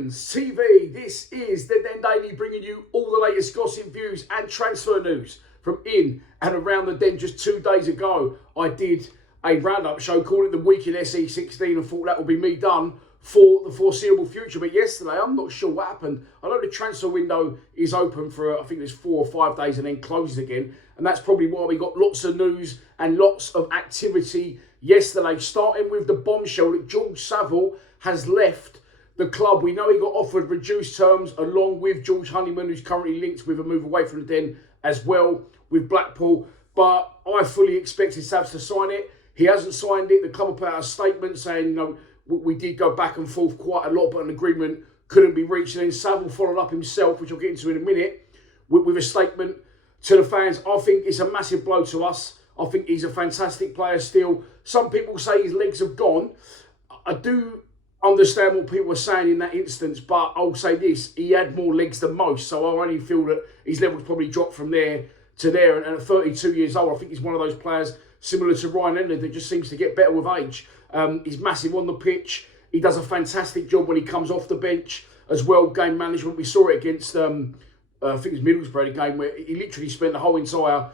Champions TV. This is the Den Daily, bringing you all the latest gossip, views and transfer news from in and around the Den. Just 2 days ago, I did a roundup show, called it the Week in SE16, and thought that would be me done for the foreseeable future. But yesterday, I'm not sure what happened. I know the transfer window is open for, I think there's 4 or 5 days and then closes again. And that's probably why we got lots of news and lots of activity yesterday, starting with the bombshell that George Savile has left the club. We know he got offered reduced terms along with George Honeyman, who's currently linked with a move away from the Den as well with Blackpool. But I fully expected Savs to sign it. He hasn't signed it. The club put out a statement saying, you know, we did go back and forth quite a lot, but an agreement couldn't be reached. And then Savile followed up himself, which I'll get into in a minute, with a statement to the fans. I think it's a massive blow to us. I think he's a fantastic player still. Some people say his legs have gone. I do understand what people are saying in that instance, but I'll say this: he had more legs than most, so I only feel that his levels probably dropped from there to there. And at 32 years old, I think he's one of those players similar to Ryan Leonard that just seems to get better with age. He's massive on the pitch. He does a fantastic job when he comes off the bench as well. Game management, we saw it against I think it was Middlesbrough, the game where he literally spent the whole entire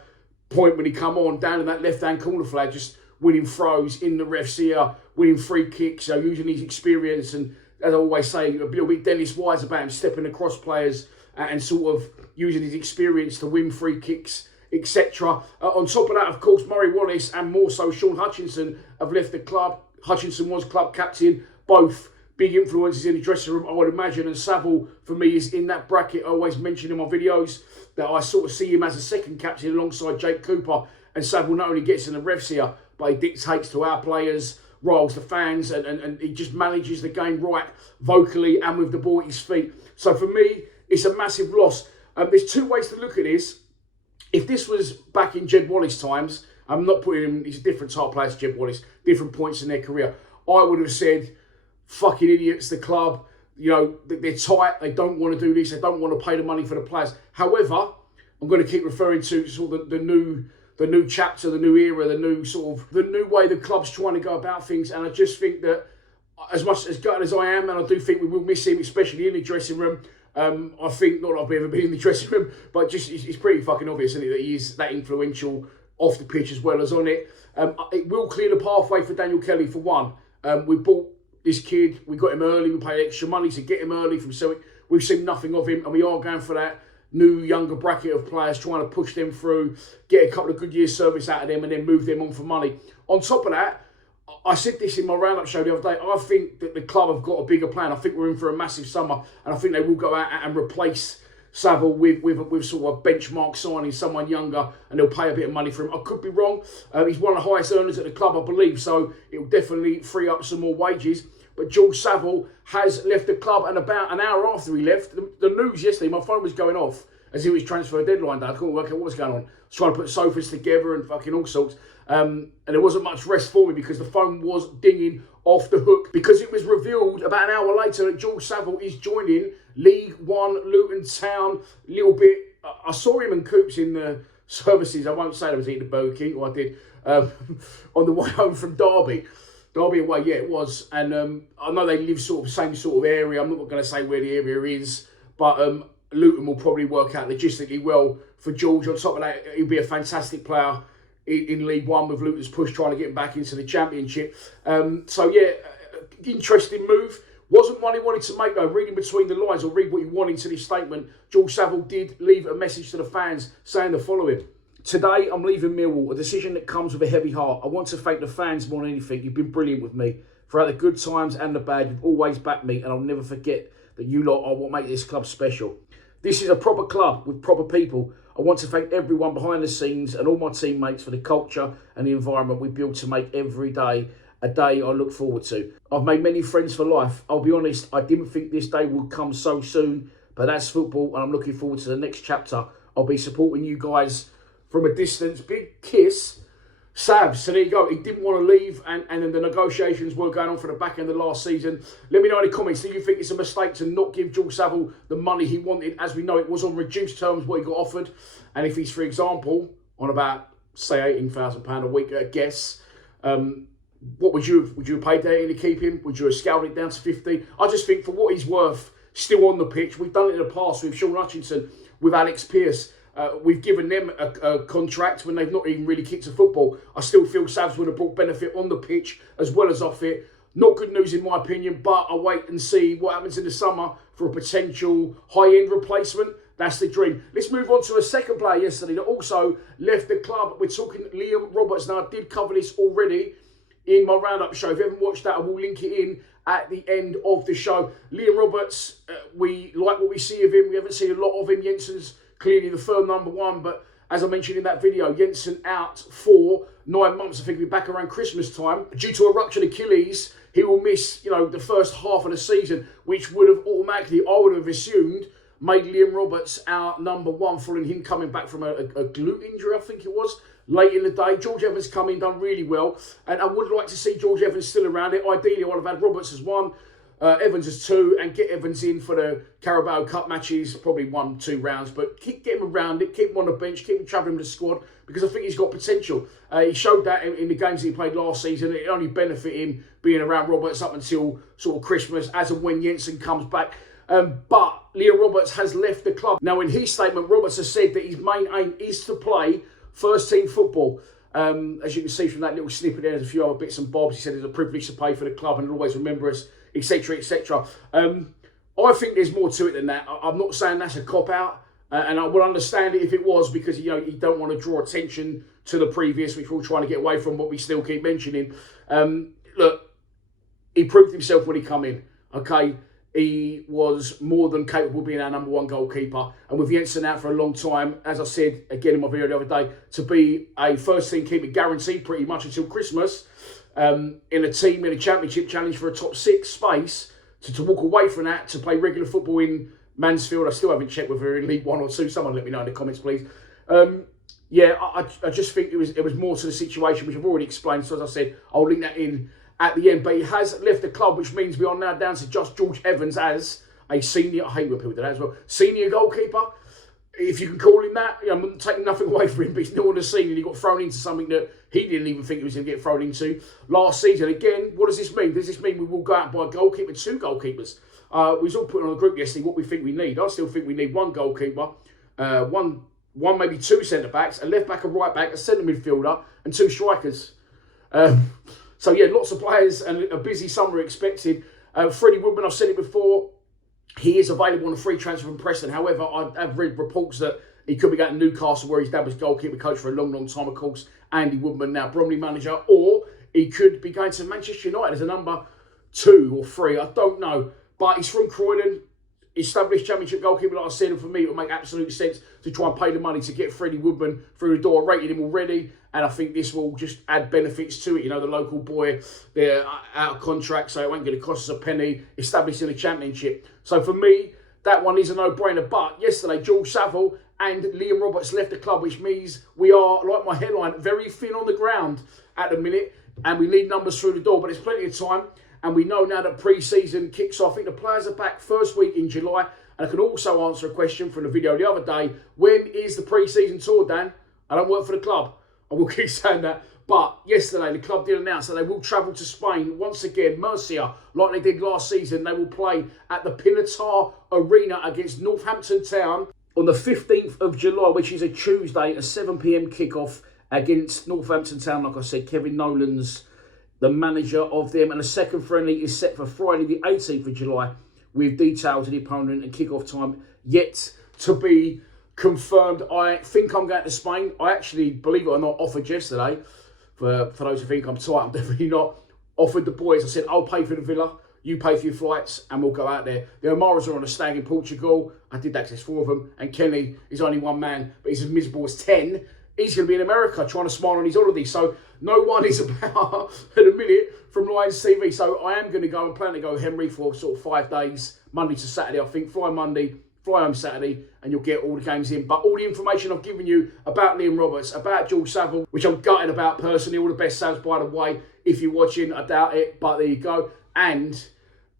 point when he come on down in that left-hand corner flag, just winning throws in the ref's ear, winning free kicks, using his experience, and as I always say, a little bit Dennis Wise about him, stepping across players and sort of using his experience to win free kicks, etc. On top of that, of course, Murray Wallace and more so Sean Hutchinson have left the club. Hutchinson was club captain, both big influences in the dressing room, I would imagine, and Savile, for me, is in that bracket. I always mention in my videos that I sort of see him as a second captain alongside Jake Cooper, and Savile not only gets in the ref's ear, but he dictates to our players, riles the fans, and he just manages the game right, vocally and with the ball at his feet. So for me, it's a massive loss. There's 2 ways to look at this. If this was back in Jed Wallace times, I'm not putting him, he's a different type of player to Jed Wallace, different points in their career, I would have said, fucking idiots, the club, you know, they're tight, they don't want to do this, they don't want to pay the money for the players. However, I'm going to keep referring to sort of the new chapter, the new era, the new way the club's trying to go about things. And I just think that as much as gutted as I am, and I do think we will miss him, especially in the dressing room, I think, not that I've ever been in the dressing room, but just it's pretty fucking obvious, isn't it, that he is that influential off the pitch as well as on it. It will clear the pathway for Daniel Kelly, for one. We bought this kid, we got him early, we paid extra money to get him early from Celtic. We've seen nothing of him, and we are going for that new younger bracket of players, trying to push them through, get a couple of good years service out of them, and then move them on for money. On top of that, I said this in my roundup show the other day, I think that the club have got a bigger plan. I think we're in for a massive summer, and I think they will go out and replace Savile with sort of a benchmark signing, someone younger, and they'll pay a bit of money for him. I could be wrong. He's one of the highest earners at the club, I believe, so it will definitely free up some more wages. But George Savile has left the club, and about an hour after he left, the news yesterday, my phone was going off as it was transfer deadline day. I couldn't work out what was going on. I was trying to put sofas together and fucking all sorts. And there wasn't much rest for me because the phone was dinging off the hook, because it was revealed about an hour later that George Savile is joining League One Luton Town. A little bit, I saw him and Coops in the services. I won't say I was eating the Burger King, or I did, on the way home from Derby away, yeah, it was. And I know they live sort of same sort of area. I'm not going to say where the area is, but Luton will probably work out logistically well for George. On top of that, he'll be a fantastic player in League One with Luton's push, trying to get him back into the Championship. So yeah, interesting move. Wasn't one he wanted to make though. Reading between the lines, or read what he wanted into this statement, George Savile did leave a message to the fans saying the following: "Today, I'm leaving Millwall, a decision that comes with a heavy heart. I want to thank the fans more than anything. You've been brilliant with me. Throughout the good times and the bad, you've always backed me, and I'll never forget that you lot are what make this club special. This is a proper club with proper people. I want to thank everyone behind the scenes and all my teammates for the culture and the environment we build to make every day a day I look forward to. I've made many friends for life. I'll be honest, I didn't think this day would come so soon, but that's football, and I'm looking forward to the next chapter. I'll be supporting you guys from a distance." Big kiss, Savs. So there you go. He didn't want to leave, and then the negotiations were going on for the back end of last season. Let me know in the comments, do you think it's a mistake to not give George Savile the money he wanted? As we know, it was on reduced terms what he got offered. And if he's, for example, on about, say, £18,000 a week, I guess, what would you have paid there to keep him? Would you have scaled it down to 50? I just think for what he's worth, still on the pitch. We've done it in the past with Sean Hutchinson, with Alex Pearce. We've given them a contract when they've not even really kicked a football. I still feel Savs would have brought benefit on the pitch as well as off it. Not good news in my opinion, but I'll wait and see what happens in the summer for a potential high-end replacement. That's the dream. Let's move on to a second player yesterday that also left the club. We're talking Liam Roberts. Now, I did cover this already in my roundup show. If you haven't watched that, I will link it in at the end of the show. Liam Roberts, we like what we see of him. We haven't seen a lot of him. Jensen's clearly the firm number one, but as I mentioned in that video, Jensen out for 9 months. I think he'll be back around Christmas time. Due to a ruptured Achilles, he will miss, the first half of the season, which would have automatically, I would have assumed, made Liam Roberts our number one, following him coming back from a glute injury, I think it was, late in the day. George Evans come in, done really well, and I would like to see George Evans still around it. Ideally, I would have had Roberts as one, Evans as two, and get Evans in for the Carabao Cup matches, probably 1-2 rounds, but get him around it, keep him on the bench, keep him travelling with the squad, because I think he's got potential. He showed that in the games that he played last season. It only benefit him being around Roberts up until sort of Christmas, as and when Jensen comes back. But Liam Roberts has left the club. Now, in his statement, Roberts has said that his main aim is to play first-team football. As you can see from that little snippet there, there's a few other bits and bobs. He said it's a privilege to play for the club and always remember us, etc., etc. I think there's more to it than that. I'm not saying that's a cop-out, and I would understand it if it was, because, you don't want to draw attention to the previous, which we're all trying to get away from, but we still keep mentioning. Look, he proved himself when he come in, okay? He was more than capable of being our number one goalkeeper. And with Jensen out for a long time, as I said again in my video the other day, to be a first-team keeper guaranteed pretty much until Christmas, in a team in a championship challenge for a top 6 space, to walk away from that, to play regular football in Mansfield. I still haven't checked whether we're in League 1 or 2. Someone let me know in the comments, please. I just think it was more to the situation, which I've already explained. So as I said, I'll link that in at the end. But he has left the club, which means we are now down to just George Evans as a senior, I hate when people do that as well, senior goalkeeper, if you can call him that. I'm taking nothing away from him, but he's not on the scene, and he got thrown into something that he didn't even think he was going to get thrown into last season. Again, what does this mean? Does this mean we will go out and buy a goalkeeper, 2 goalkeepers? We was all putting on the group yesterday what we think we need. I still think we need 1 goalkeeper, one maybe 2 centre-backs, a left-back, a right-back, a centre midfielder, and 2 strikers. So, yeah, lots of players and a busy summer expected. Freddie Woodman, I've said it before, he is available on a free transfer from Preston. However, I've read reports that he could be going to Newcastle, where his dad was goalkeeper coach for a long, long time, of course. Andy Woodman, now Bromley manager. Or he could be going to Manchester United as a number 2 or 3. I don't know. But he's from Croydon, established championship goalkeeper, like I said, and for me it would make absolute sense to try and pay the money to get Freddie Woodman through the door. I rated him already, and I think this will just add benefits to it. The local boy, they're out of contract, so it won't going to cost us a penny, established in the championship. So for me, that one is a no-brainer. But yesterday, George Savile and Liam Roberts left the club, which means we are, like my headline, very thin on the ground at the minute, and we need numbers through the door, but there's plenty of time. And we know now that pre-season kicks off. I think the players are back first week in July. And I can also answer a question from the video the other day. When is the pre-season tour, Dan? I don't work for the club. I will keep saying that. But yesterday, the club did announce that they will travel to Spain once again, Murcia, like they did last season. They will play at the Pinatar Arena against Northampton Town on the 15th of July, which is a Tuesday, a 7 p.m. kickoff against Northampton Town. Like I said, Kevin Nolan's the manager of them, and the second friendly is set for Friday the 18th of July with details of the opponent and kick-off time yet to be confirmed. I think I'm going to Spain. I actually, believe it or not, offered yesterday, for those who think I'm tight, I'm definitely not, offered the boys. I said, I'll pay for the villa, you pay for your flights, and we'll go out there. The O'Maras are on a stag in Portugal. I did that, there's 4 of them, and Kenny is only 1 man, but he's as miserable as 10. He's going to be in America trying to smile on his holiday. So no one is about at a minute from Lions TV. So I am going to go and plan to go Henry for sort of 5 days, Monday to Saturday. I think fly Monday, fly home Saturday, and you'll get all the games in. But all the information I've given you about Liam Roberts, about George Savile, which I'm gutted about personally. All the best Savs, by the way, if you're watching. I doubt it, but there you go. And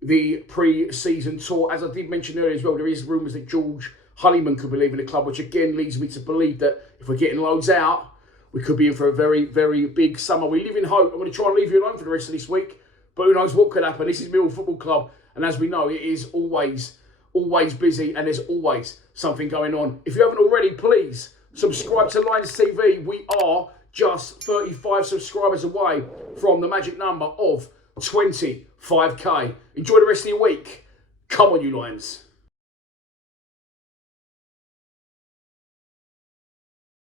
the pre-season tour. As I did mention earlier as well, there is rumours that George Honeyman could be leaving the club, which again leads me to believe that if we're getting loads out, we could be in for a very, very big summer. We live in hope. I'm going to try and leave you alone for the rest of this week, but who knows what could happen. This is Millwall Football Club, and as we know, it is always always busy, and there's always something going on. If you haven't already, please subscribe to Lions TV. We are just 35 subscribers away from the magic number of 25k. Enjoy the rest of your week. Come on, you Lions.